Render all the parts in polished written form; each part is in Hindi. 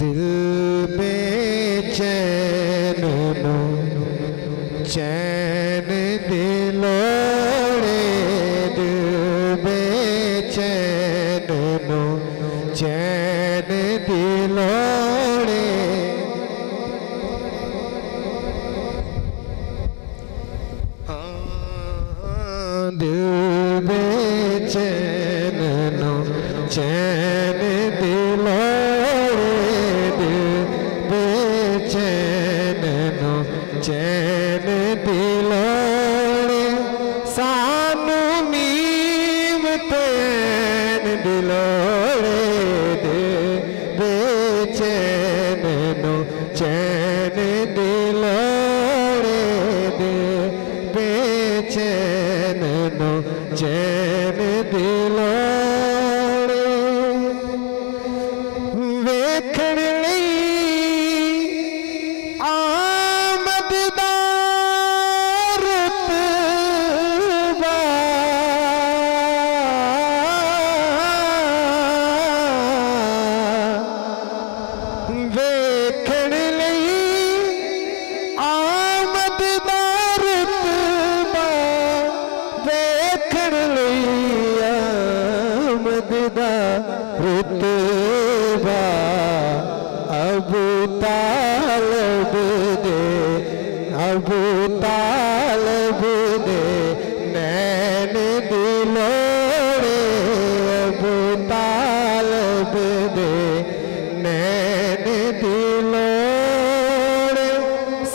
दिल बेचैन नो चैन दिलोड़े, दिल बेचैन नो चैन दिलोड़े। दिल बेचैन नो चैन दिलोड़े, दिल बेचैन नो चैन दिलोड़े। सानू नीम तैन दिलोड़े, दिल बेचैन नो चैन दिलोड़े, दिल बेचैन नो चैन दिलोड़े। वेखण लई आमद दा रुतबा, वेखण लई आमद दा रुतबा, वेखण लई आमद दा रुतबा। अबू तालब दे, अबू तालब दे नैन दिलोड़े, अबू तालब दे नैन दिलोड़े।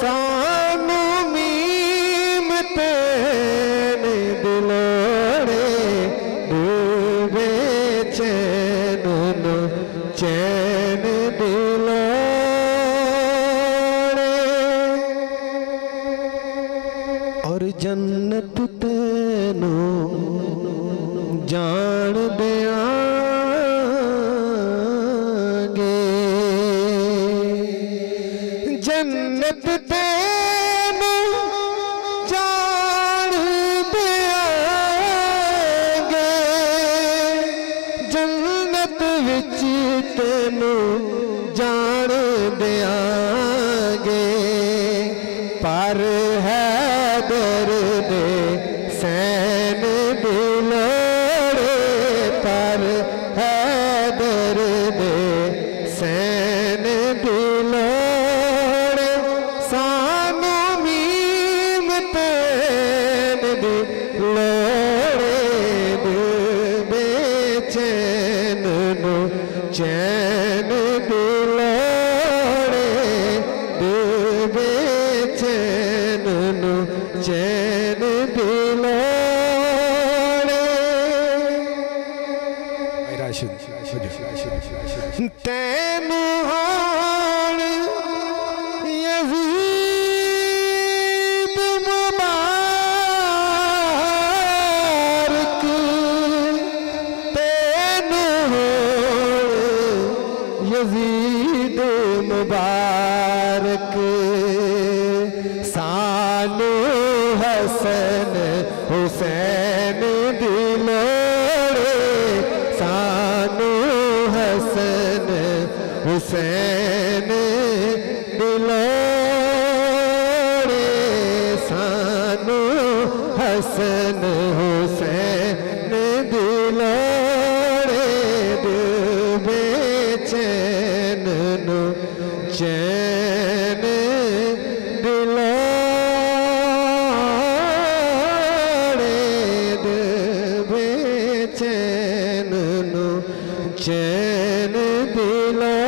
सानू मीम तैन दिलोड़े, दिल बेचैन नो चैन दिलोड़े। और जन्नत तैनू जान देंगे, जन्नत तैनू जान देंगे, जन्नत विच तैनू जान देंगे। पर है दर्द सैन दिलोड़े, पर है दर्द सैन दिलोड़े। सानू मीम तैन दिलोड़े, दिल बेचैन नो चैन दिलोड़े, दिल बेचैन नो चैन दिलोड़े। तैनू हाण यज़ीद मुबारक, तैनू हाण यज़ीद मुबारक। सानू हसन हुसैन दिलोड़े, सानू हसन हुसैन दिलोड़े, सानू हसन हुसैन दिलोड़े। दिल बेचैन नो चैन दिलोड़े, दिल बेचैन नो चैन दिलोड़े।